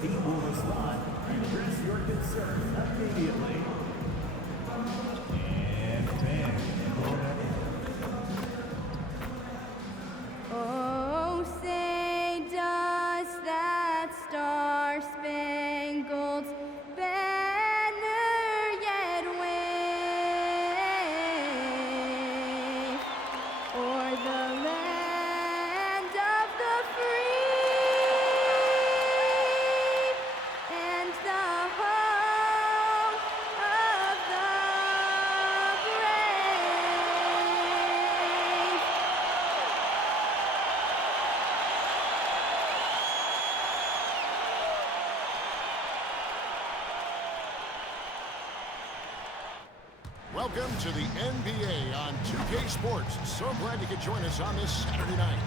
team will respond and address your concern immediately. And 10. Oh, say does that star-spangled banner yet wave o'er the land of the free and the home of the brave? Welcome to the NBA on 2K Sports. So glad you could join us on this Saturday night.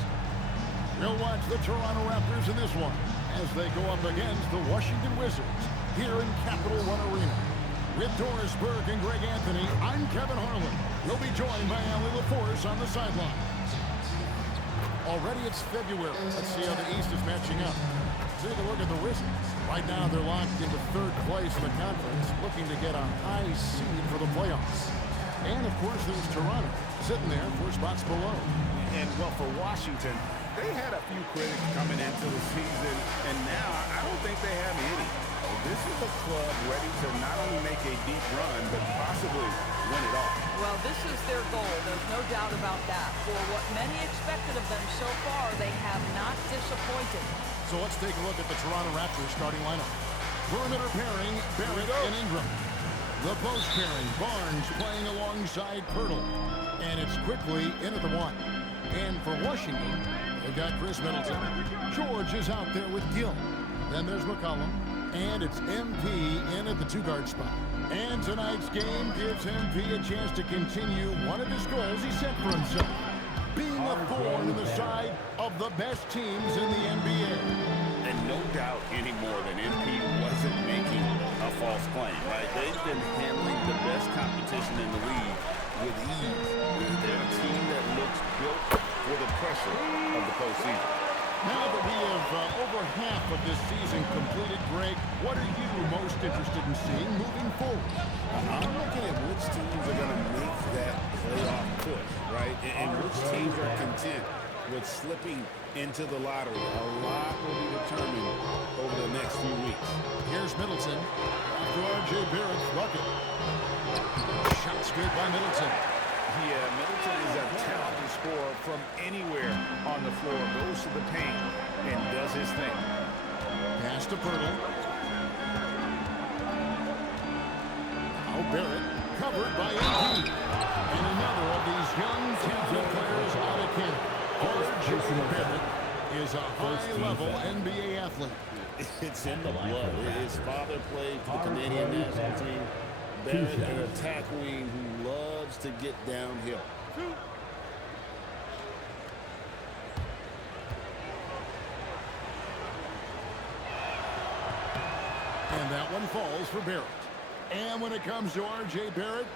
We'll watch the Toronto Raptors in this one as they go up against the Washington Wizards here in Capital One Arena. With Doris Burke and Greg Anthony, I'm Kevin Harlan. We'll be joined by Allie LaForce on the sidelines. Already it's February. Let's see how the East is matching up. Take a look at the Wizards. Right now they're locked into third place in the conference, looking to get a high seed for the playoffs. And of course there's Toronto, sitting there 4 spots below. And well, for Washington, they had a few critics coming into the season, and now I don't think they have any. This is a club ready to not only make a deep run, but possibly win it all. Well, this is their goal. There's no doubt about that. For what many expected of them so far, they have not disappointed. So let's take a look at the Toronto Raptors starting lineup. Perimeter pairing, Barrett and Ingram. The post pairing, Barnes playing alongside Pirtle. And it's quickly in at the 1. And for Washington, they've got Chris Middleton. George is out there with Gill. Then there's McCollum. And it's MP in at the 2-guard spot. And tonight's game gives MP a chance to continue one of his goals he set for himself, being a thorn in the side of the best teams in the NBA. And no doubt anymore that MP wasn't making a false claim, right? They've been handling the best competition in the league with ease. They're a team that looks built for the pressure of the postseason. Now that we have over half of this season completed, Greg, what are you most interested in seeing moving forward? I'm looking at which teams are going to make that playoff push, right? And which teams are content with slipping into the lottery. A lot will be determined over the next few weeks. Here's Middleton after R.J. Barrett's bucket. Shots good by Middleton. Yeah, Middleton is a talented scorer from anywhere on the floor. Goes to the paint and does his thing. Pass to Pirtle. Now Barrett covered by MP. And another of these young talented players out of Canada. Jason Barrett is a high-level NBA athlete. It's in the blood. His father played for the Canadian national team. Barrett, an attack wing who loves to get downhill. And that one falls for Barrett. And when it comes to R.J. Barrett,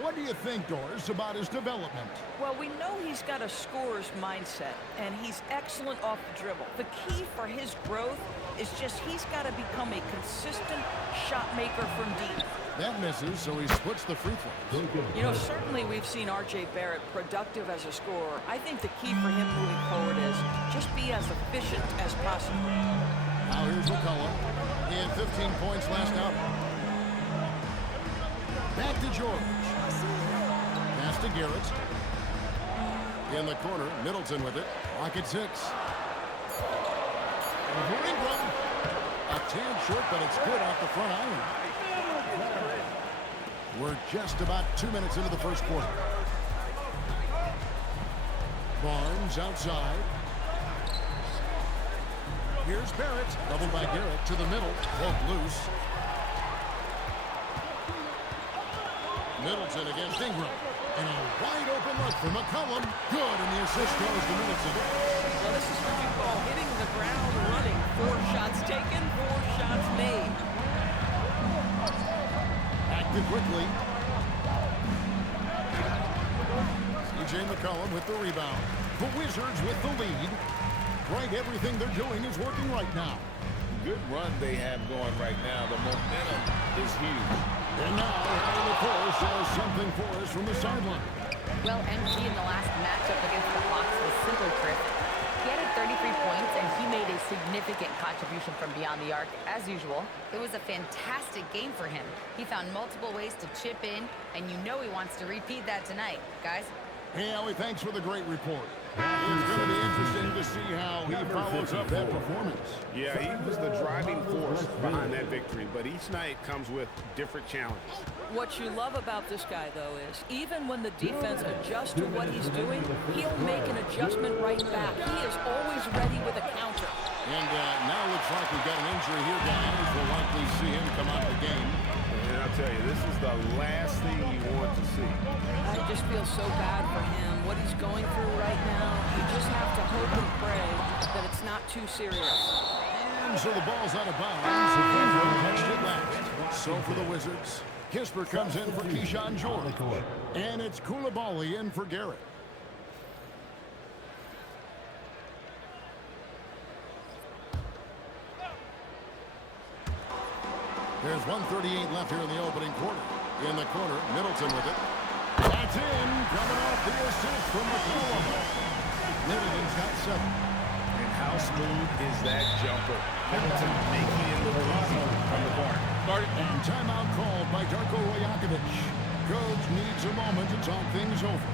what do you think, Doris, about his development? Well, we know he's got a scorer's mindset, and he's excellent off the dribble. The key for his growth is just he's got to become a consistent shot maker from deep. That misses, so he splits the free throws. You know, certainly we've seen R.J. Barrett productive as a scorer. I think the key for him moving forward is just be as efficient as possible. Now here's McCollum. He had 15 points last outing. Back to George. Pass to Garrett. In the corner, Middleton with it. Clock at 6. Over Ingram. A tad short, but it's good off the front iron. We're just about 2 minutes into the first quarter. Barnes outside. Here's Barrett. Doubled by Garrett to the middle. Both loose. Middleton against Ingram. And a wide open look for McCollum. Good, and the assist goes to Middleton. Well, this is what you call hitting the ground running. 4 shots taken, 4 shots made. Acted quickly. C.J. McCollum with the rebound. The Wizards with the lead. Greg, everything they're doing is working right now. good run they have going right now. The momentum is huge. And now, Harry LaForce has something for us from the sideline. Well, MP in the last matchup against the Hawks was simple trip. He added 33 points, and he made a significant contribution from beyond the arc, as usual. It was a fantastic game for him. He found multiple ways to chip in, and you know he wants to repeat that tonight, guys. Hey, Howie, thanks for the great report. It's going to be interesting to see how he follows up that performance. Yeah, he was the driving force behind that victory, but each night comes with different challenges. What you love about this guy, though, is even when the defense adjusts to what he's doing, he'll make an adjustment right back. He is always ready with a counter. And now looks like we've got an injury here, guys. We'll likely see him come out of the game. And I'll tell you, this is the last thing you want to see. I just feel so bad for him, what he's going through right now. You just have to hope and pray that it's not too serious. And so the ball's out of bounds. Van touched it last. So for the Wizards, Kispert comes in for Keyshawn George. And it's Koulibaly in for Garrett. There's 1:38 left here in the opening quarter. In the corner, Middleton with it. That's in, coming off the assist from McCollum. Middleton's got 7. And how smooth is that jumper? Middleton making it look easy from the corner. And timeout called by Darko Rajakovic. Coach needs a moment to talk things over.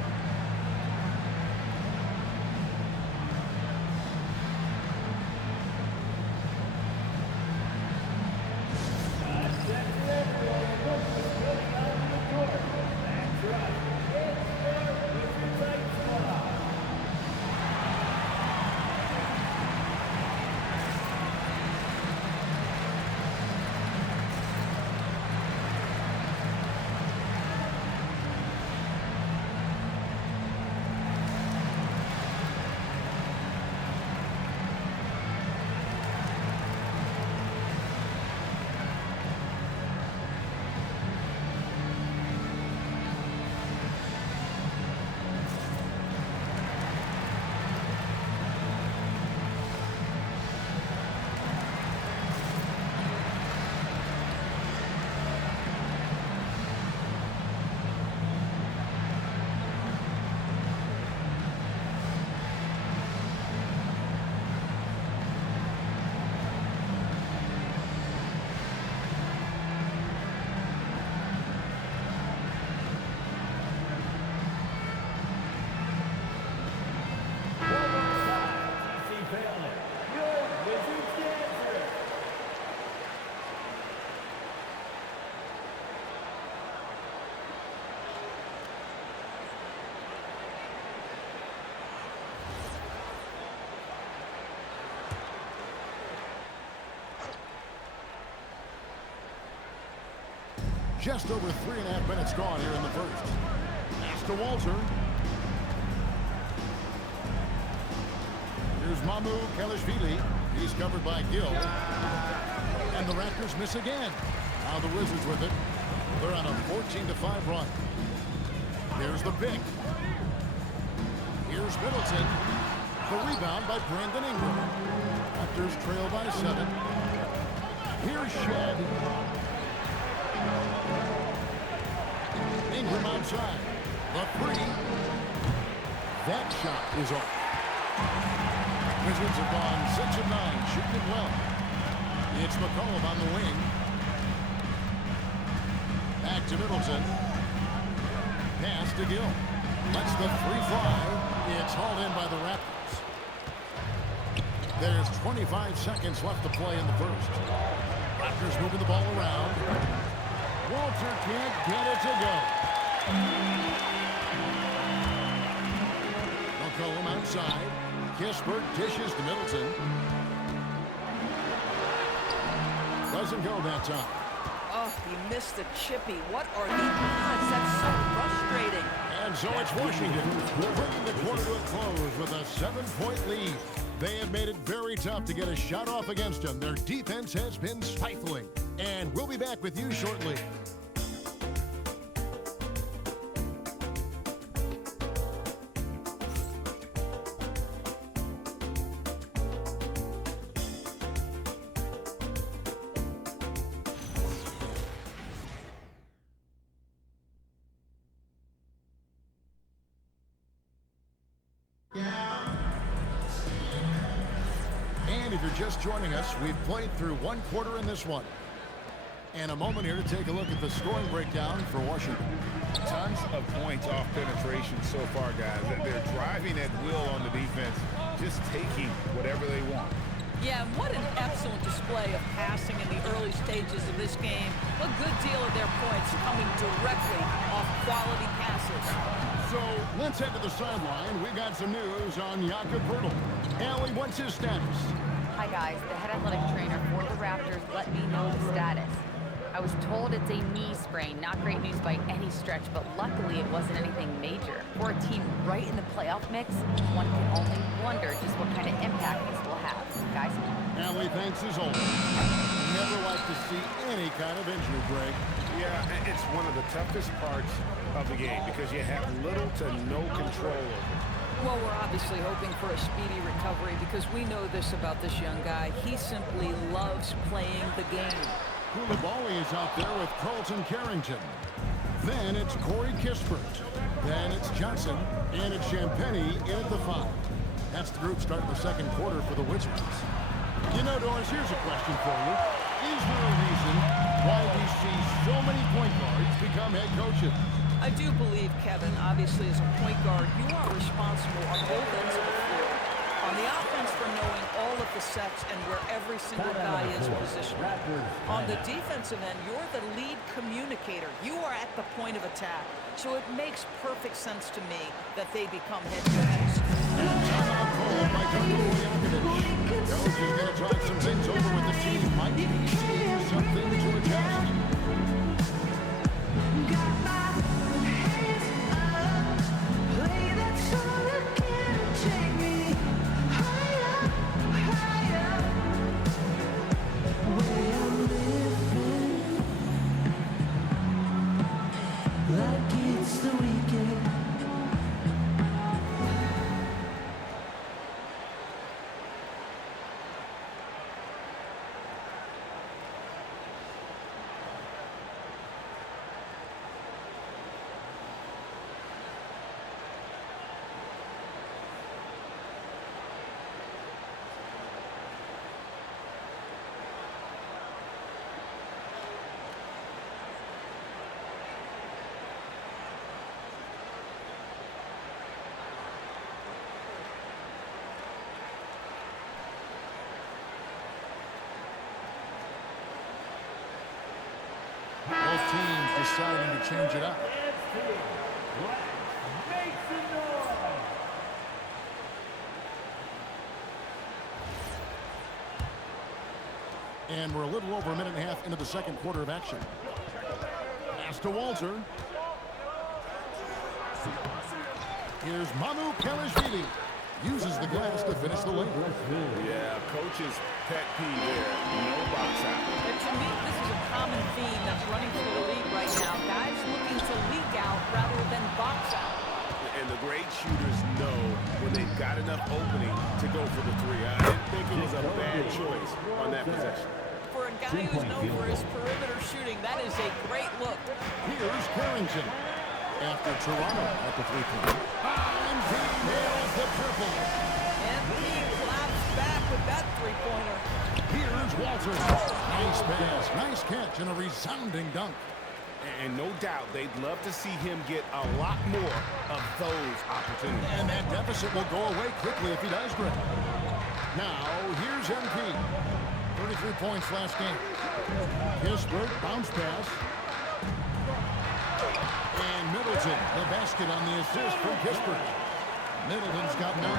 Just over 3.5 minutes gone here in the first. Pass to Walter. Here's Mamu Kelishvili. He's covered by Gill. And the Raptors miss again. Now the Wizards with it. They're on a 14-5 run. There's the pick. Here's Middleton. The rebound by Brandon Ingram. Raptors trail by 7. Here's Shed. Ingram outside. The 3. That shot is off. Wizards have gone 6 of 9, shooting it well. It's McCollum on the wing. Back to Middleton. Pass to Gill. Lets the 3 fly. It's hauled in by the Raptors. There's 25 seconds left to play in the first. Raptors moving the ball around. Walter can't get it to go. McCollum outside. Kispert dishes to Middleton. Doesn't go that time. Oh, he missed the chippy. What are the odds? That's so frustrating. And so it's Washington bringing the quarter to a close with a 7-point lead. They have made it very tough to get a shot off against them. Their defense has been stifling. And we'll be back with you shortly. And if you're just joining us, we've played through one quarter in this one. And a moment here to take a look at the scoring breakdown for Washington. Tons of points off penetration so far, guys. They're driving at will on the defense, just taking whatever they want. Yeah, and what an excellent display of passing in the early stages of this game. A good deal of their points coming directly off quality passes. So let's head to the sideline. We got some news on Jakob Poeltl. Allie, what's his status? Hi, guys. The head athletic trainer for the Raptors let me know the status. I was told it's a knee sprain. Not great news by any stretch, but luckily it wasn't anything major. For a team right in the playoff mix, one can only wonder just what kind of impact this will have. Guys? Allie, thanks as always. Never like to see any kind of injury, Greg. Yeah, it's one of the toughest parts of the game because you have little to no control over it. Well, we're obviously hoping for a speedy recovery because we know this about this young guy. He simply loves playing the game. Koulibaly is out there with Carlton Carrington. Then it's Corey Kispert. Then it's Johnson. And it's Champagnie in at the 5. That's the group starting the second quarter for the Wizards. You know, Doris, here's a question for you. Is there a reason why we see so many point guards become head coaches? I do believe, Kevin, obviously as a point guard, you are responsible on both ends of the floor. On the offense for knowing all of the sets and where every single guy is positioned. On the defensive end, you're the lead communicator. You are at the point of attack. So it makes perfect sense to me that they become head coaches. Timeout called by Darko Rajakovic. Coach is going to talk some things over with the team. Might be seeing something to adjust. Both teams deciding to change it up. And we're a little over a minute and a half into the second quarter of action. Pass to Walter. Here's Mamu Kelishvili. Uses the glass to finish the lane. Yeah, coach's pet peeve there. No box out. And to me, this is a common theme that's running through the league right now. Guys looking to leak out rather than box out. And the great shooters know when they've got enough opening to go for the three. I didn't think it was a bad choice on that possession. For a guy who's known for his perimeter shooting, that is a great look. Here's Carrington. After Toronto at the three-point. And he nails the triple. And he claps back with that three-pointer. Here's Walter. Nice pass, nice catch, and a resounding dunk. And no doubt they'd love to see him get a lot more of those opportunities. And that deficit will go away quickly if he does, Greg. Now, here's MP. 33 points last game. Kispert, bounce pass. And Middleton, the basket on the assist from Kispert. Middleton's got 9. Yeah,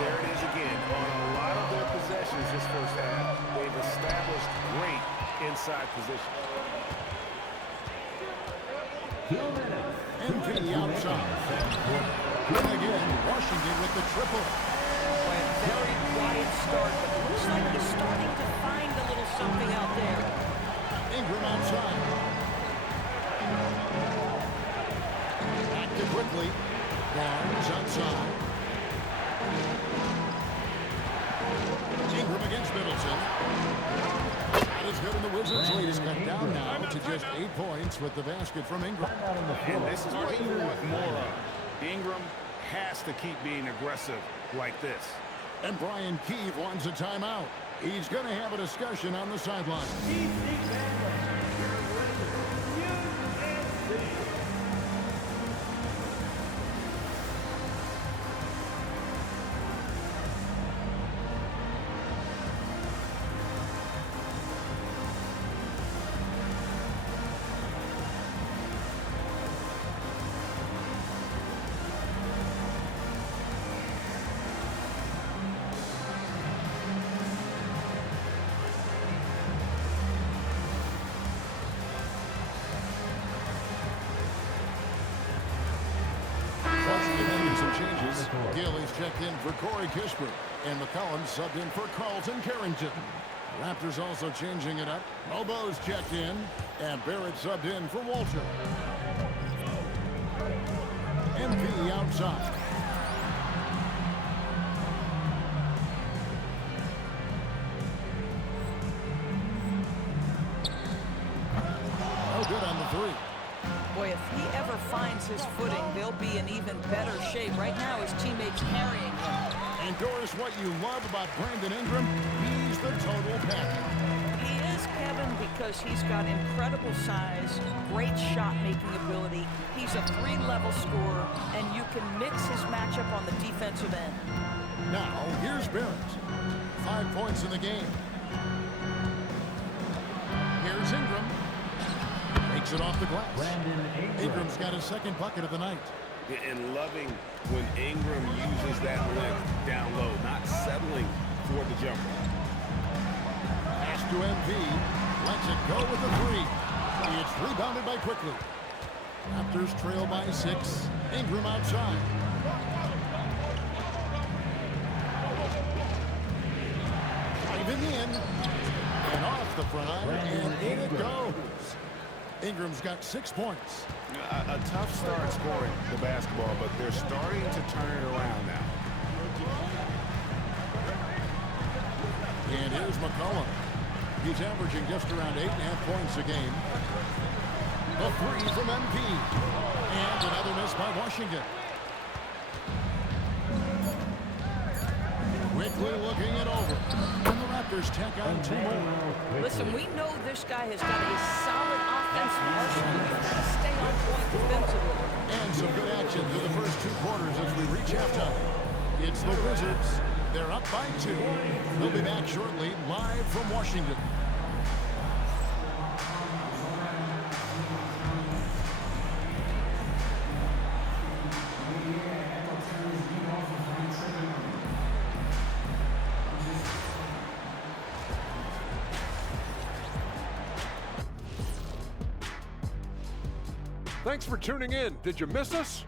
there it is again. On a lot of their possessions this first half, they've established great inside position. MP outside. And again, Washington with the triple. Boy, a very quiet start, but it looks like he's starting to find a little something out there. Ingram outside. Back to quickly. Barnes outside. Ingram against Middleton. That is good, and the Wizards' lead is cut down now to just 8 points with the basket from Ingram. And this is what you want more of. Ingram has to keep being aggressive like this. And Brian Keefe wants a timeout. He's going to have a discussion on the sideline. Gillies checked in for Corey Kispert, and McCollum subbed in for Carlton Carrington. Raptors also changing it up. Lobo's checked in, and Barrett subbed in for Walter. MP outside. No good on the three. Boy, if he ever finds his footing, they'll be in even better shape. Right now, his teammates carrying him. And Doris, what you love about Brandon Ingram, he's the total package. He is, Kevin, because he's got incredible size, great shot-making ability. He's a three-level scorer, and you can mix his matchup on the defensive end. Now, here's Barrett. 5 points in the game. Here's Ingram. Takes it off the glass. Ingram's got his second bucket of the night. And loving when Ingram uses that length down low, not settling for the jumper. Pass to MP. Lets it go with the three. It's rebounded by Quickly. Raptors trail by 6. Ingram outside. Driving in. And off the front. And in it goes. Ingram's got 6 points. A tough start scoring the basketball, but they're starting to turn it around now. And here's McCollum. He's averaging just around 8.5 points a game. The three from MP. And another miss by Washington. Quickly looking it over. And the Raptors tack on 2 more. Listen, we know this guy has got a solid offensive arsenal. He's got to stay on point defensively. And some good action through the first 2 quarters as we reach halftime. It's the Wizards. They're up by 2. They'll be back shortly, live from Washington. Thanks for tuning in. Did you miss us?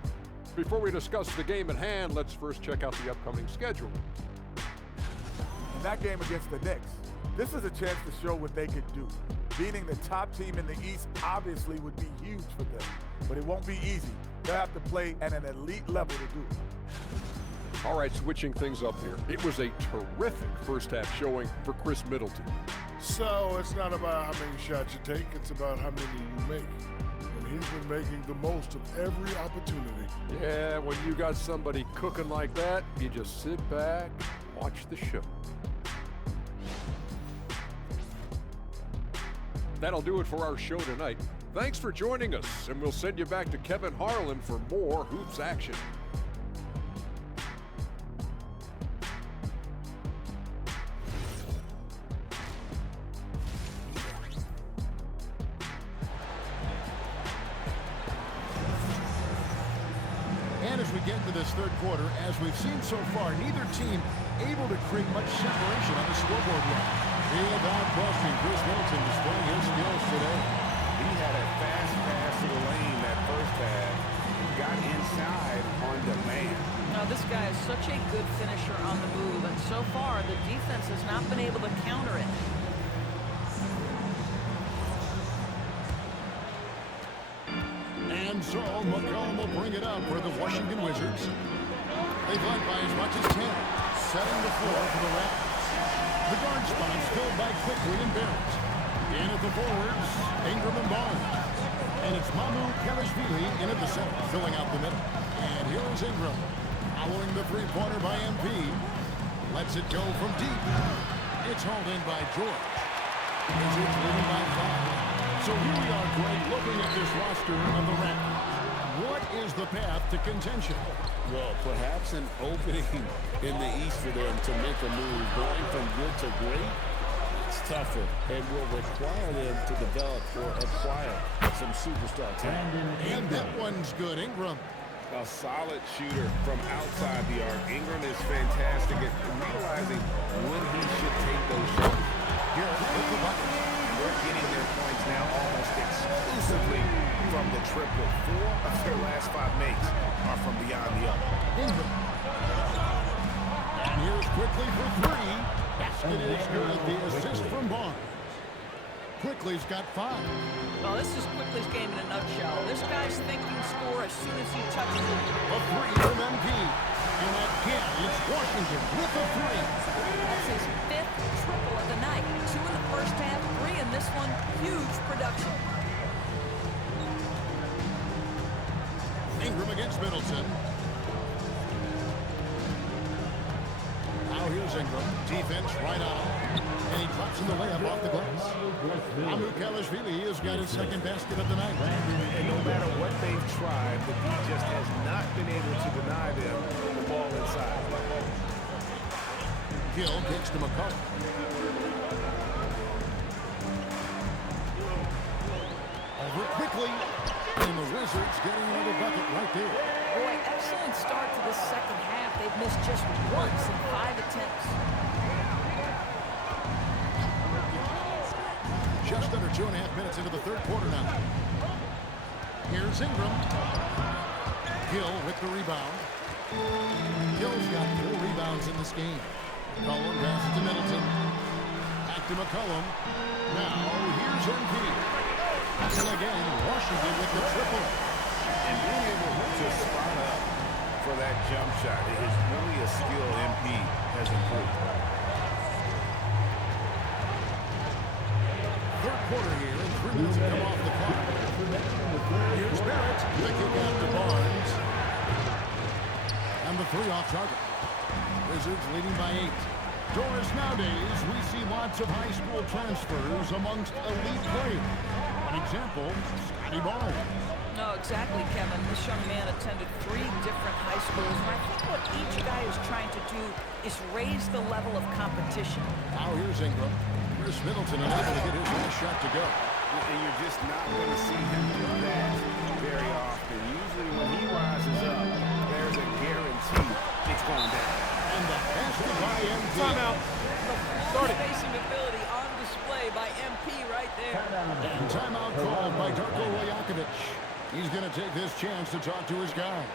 Before we discuss the game at hand, let's first check out the upcoming schedule. In that game against the Knicks, this is a chance to show what they could do. Beating the top team in the East obviously would be huge for them, but it won't be easy. They'll have to play at an elite level to do it. All right, switching things up here. It was a terrific first half showing for Chris Middleton. So it's not about how many shots you take, it's about how many you make. And he's been making the most of every opportunity. Yeah, when you got somebody cooking like that, you just sit back, watch the show. That'll do it for our show tonight. Thanks for joining us, and we'll send you back to Kevin Harlan for more Hoops action. And as we get into this third quarter, as we've seen so far, neither team able to create much separation on the scoreboard yet. Without question, Chris Middleton displaying his skills today. He had a fast pass to the lane that first half. Got inside on demand. Now, this guy is such a good finisher on the move, and so far, the defense has not been able to counter it. And so McCollum will bring it up for the Washington Wizards. They've led by as much as 10, setting the floor for the Raptors. The guard spots filled by Quickly and Barrett. In at the forwards, Ingram and Barnes. And it's Mamu Kelishvili in at the center, filling out the middle. And here is Ingram, following the three-pointer by MP. Lets it go from deep. It's hauled in by George. Wizards leading by 5. So here we are, Greg, looking at this roster of the Raptors. What is the path to contention? Well, perhaps an opening in the East for them to make a move. Going from good to great, it's tougher and will require them to develop or acquire some superstar talent. And that one's good. Ingram. A solid shooter from outside the arc. Ingram is fantastic at realizing when he should take those shots. Garrett with the bucket. We're getting their points now almost exclusively from the triple. 4 of their last 5 makes are from beyond the arc. Ingram. And here's quickly for 3. Basket is good. The assist from Barnes. Quickly's got 5. Well, this is Quickly's game in a nutshell. This guy's thinking score as soon as he touches it. A 3 from MP. And again, it's Washington with a 3. That's his 5th triple of the night. 2 in the first half, 3 in this one. Huge production. Ingram against Middleton. Now here's Ingram. Defense right on. And he drops in the layup off the glass. Amukelashvili has got his second basket of the night. And no matter what they've tried, the D just has not been able to deny them the ball inside. Gill kicks to McCullough. Over quickly. And the Wizards getting another bucket right there. Boy, excellent start to the second half. They've missed just once in 5 attempts. Just under 2.5 minutes into the third quarter now. Here's Ingram. Gill with the rebound. Gill's got 4 rebounds in this game. McCollum passes to Middleton. Back to McCollum. Now here's MP. And again, Washington with the triple. And being able to spot up for that jump shot is really a skill MP has improved. Third quarter here, and 3 minutes to come off the clock. Here's Barrett. The kick out to Barnes. And the 3 off target. Wizards leading by 8. Doris, nowadays, we see lots of high school transfers amongst elite players. An example, Scotty Barnes. No, exactly, Kevin. This young man attended 3 different high schools, and I think what each guy is trying to do is raise the level of competition. Now here's Ingram. Chris Middleton unable to get his last shot to go. And you're just not going to see him do that very often. Usually when he rises up, there's a guarantee it's going down. And the basket by MP. Timeout. Started. Spacing ability on display by MP right there. And timeout called by Darko Rajakovic. He's going to take this chance to talk to his guys.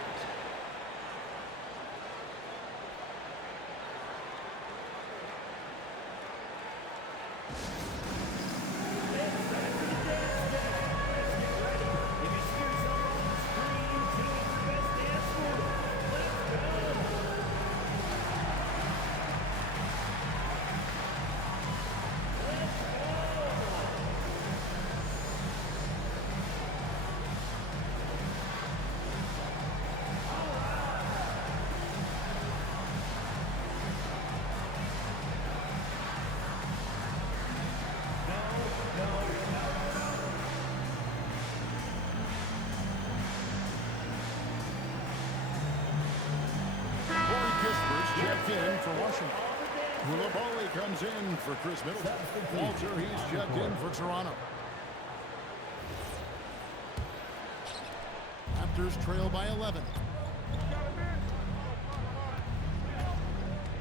Checked in for Washington. Koulibaly comes in for Chris Middleton. Walter, he's checked in for Toronto. Raptors trail by 11.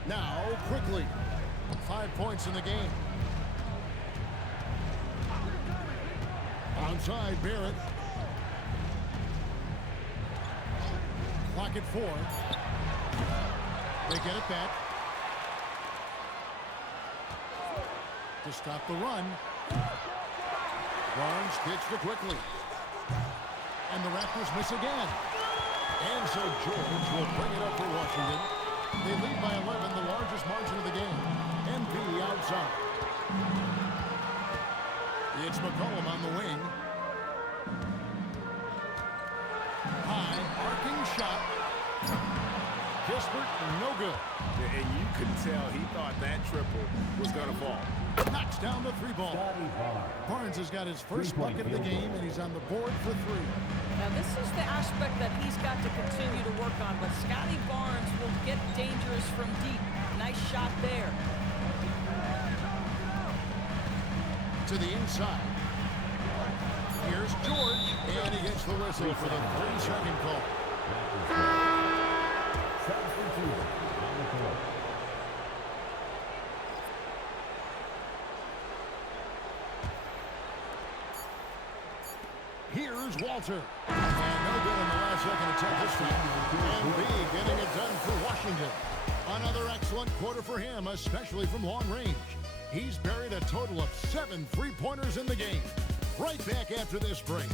Now, quickly. 5 points in the game. Outside, Barrett. Clock at 4. They get it back. To stop the run. Barnes kicks to Quickly. And the Raptors miss again. And so George will bring it up for Washington. They lead by 11, the largest margin of the game. MP outside. It's McCollum on the wing. High, arcing shot. Kispert, no good. And you could tell he thought that triple was going to fall. Knocks down the 3-ball. Barnes has got his first bucket of the game, and he's on the board for 3. Now, this is the aspect that he's got to continue to work on, but Scotty Barnes will get dangerous from deep. Nice shot there. To the inside. Here's George, and he gets the whistle for the 30-second call. Here's Walter. And no good in the last second attempt this time. MB getting it done for Washington. Another excellent quarter for him, especially from long range. He's buried a total of 7 3-pointers in the game. Right back after this break.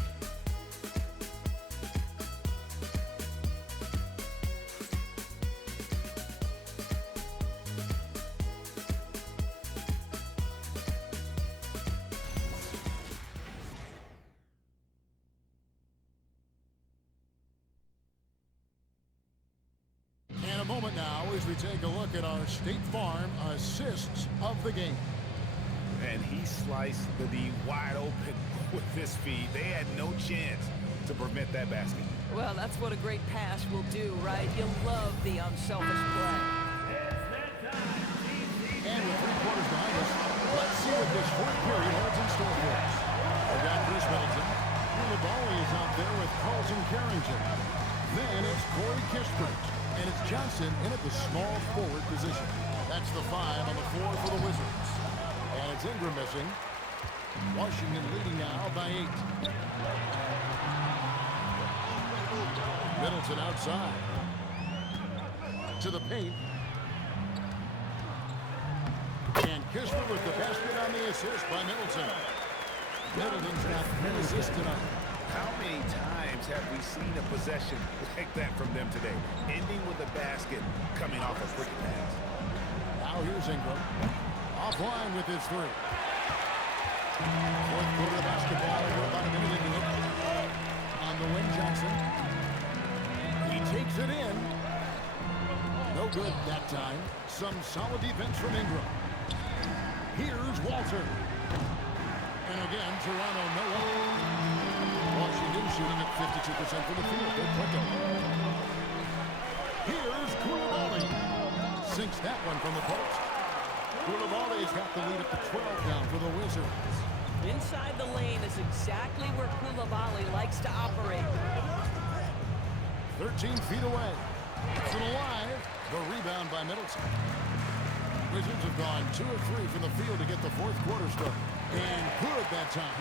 And a moment now as we take a look at our State Farm assists of the game. And he sliced the D wide open with his feet. They had no chance to prevent that basket. Well, that's what a great pass will do, right? You'll love the unselfish play. And with 3 quarters behind us, let's see what this fourth period holds in store for us. We've got Chris Middleton. Coulibaly is out there with Carlton Carrington. Then it's Corey Kispert. And it's Johnson in at the small forward position. That's the 5 on the floor for the Wizards. And it's Ingram missing. Washington leading now by 8. Middleton outside. To the paint. And Kispert with the basket on the assist by Middleton. Middleton's got 10 assists tonight. How many times have we seen a possession like that from them today? Ending with a basket coming off a quick pass. Now here's Ingram. Offline with his 3. Fourth quarter of basketball. We're about a minute into it. On the wing, Johnson. He takes it in. No good that time. Some solid defense from Ingram. Here's Walter. And again, Toronto no one. Washington shooting at 52% from the field. They're quick. Here's Coulibaly. Sinks that one from the post. Coulibaly's got the lead up to 12 now for the Wizards. Inside the lane is exactly where Coulibaly likes to operate. 13 feet away. It's an alive. The rebound by Middleton. Wizards have gone 2 of 3 from the field to get the fourth quarter start. And good that time.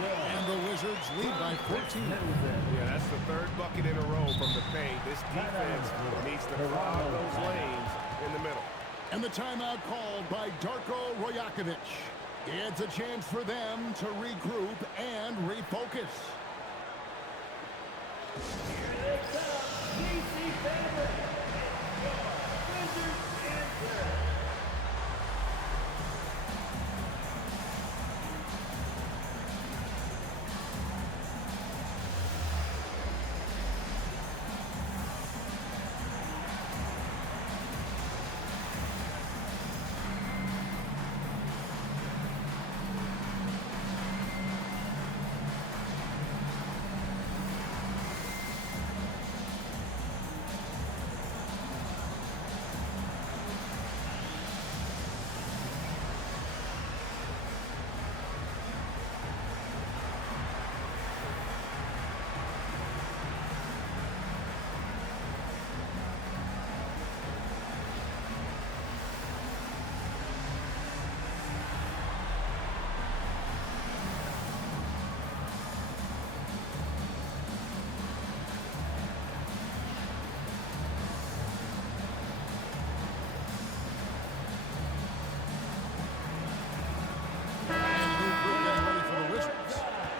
And the Wizards lead by 14. Yeah, that's the 3rd bucket in a row from the paint. This defense needs to crowd those lanes in the middle. And the timeout called by Darko Rajakovic. It's a chance for them to regroup and refocus. Here they come, DC family. Wizards answer.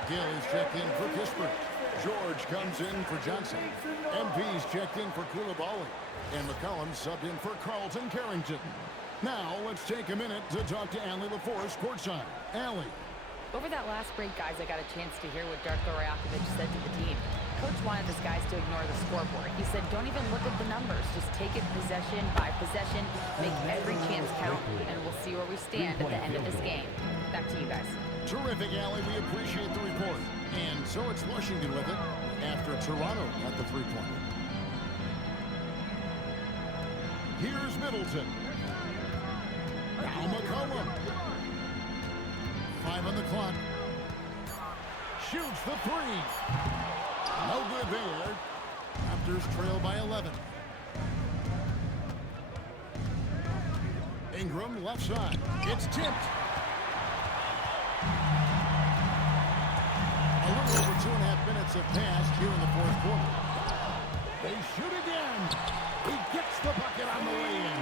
Gill is checked in for Kispert. George comes in for Johnson. MP's checked in for Coulibaly. And McCollum subbed in for Carlton Carrington. Now, let's take a minute to talk to Allie LaForce courtside. Allie. Over that last break, guys, I got a chance to hear what Darko Rajakovic said to the team. Coach wanted his guys to ignore the scoreboard. He said, don't even look at the numbers. Just take it possession by possession, make every chance count, and we'll see where we stand at the end of this game. Back to you guys. Terrific, Allie. We appreciate the report. And so it's Washington with it after Toronto at the three-point. Here's Middleton. Now McCollum. 5 on the clock. Shoots the three. No good there. Raptors trail by 11. Ingram left side. It's tipped. A little over 2.5 minutes have passed here in the fourth quarter. They shoot again. He gets the bucket on the way in.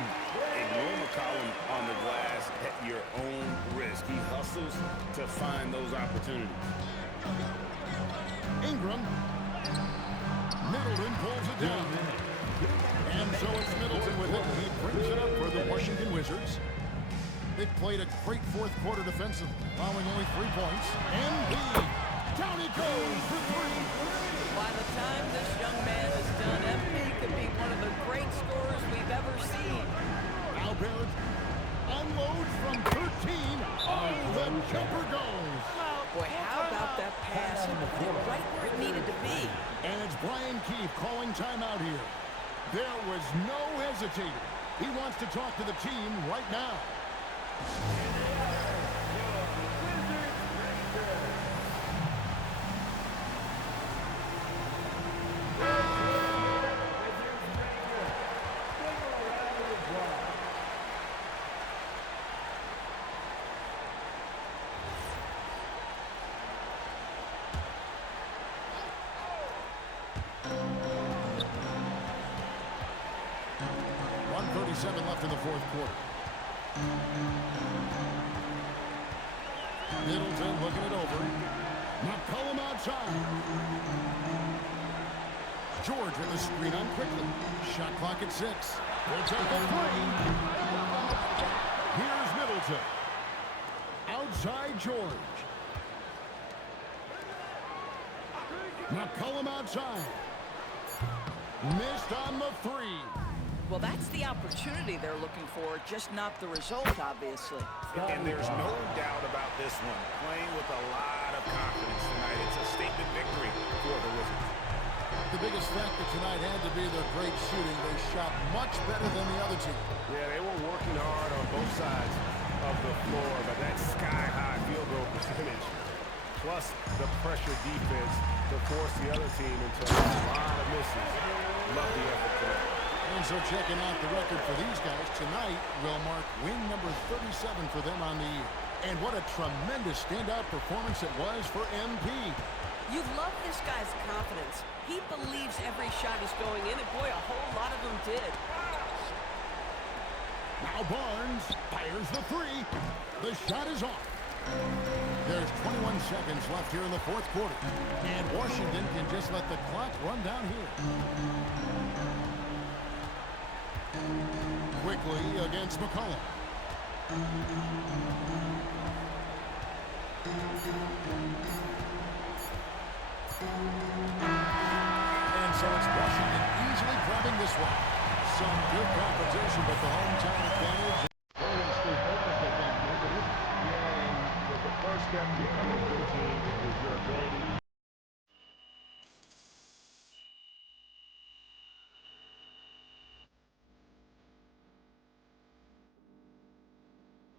Ignore McCollum on the glass at your own risk. He hustles to find those opportunities. Ingram. Middleton pulls it down. And so it's Middleton with it. He brings it up for the Washington Wizards. They've played a great fourth quarter defensively, allowing only 3 points. Embiid. Down he goes for three. By the time this young man is done, Embiid could be one of the great scorers we've ever seen. Albert unloads from 13. Oh, the jumper goes. Boy, how about that pass? He put it right where it needed to be. And it's Brian Keefe calling timeout here. There was no hesitating. He wants to talk to the team right now. Left in the fourth quarter. Middleton looking it over. McCollum outside. George with the screen on quickly. Shot clock at 6. We'll take the three. Here's Middleton. Outside George. McCollum outside. Missed on the three. Well, that's the opportunity they're looking for, just not the result, obviously. And there's no doubt about this one. Playing with a lot of confidence tonight. It's a statement victory for the Wizards. The biggest factor tonight had to be their great shooting. They shot much better than the other team. Yeah, they were working hard on both sides of the floor, but that sky-high field goal percentage, plus the pressure defense to force the other team into a lot of misses. Love the effort tonight. And so checking out the record for these guys tonight will mark win number 37 for them on the year. And what a tremendous standout performance it was for MP. You love this guy's confidence. He believes every shot is going in, and boy, a whole lot of them did. Now Barnes fires the three. The shot is off. There's 21 seconds left here in the fourth quarter. And Washington can just let the clock run down here. Quickly against McCollum. And so it's Washington easily grabbing this one. Some good competition, but the hometown advantage. Stay focused, I think, but this game was the first step to becoming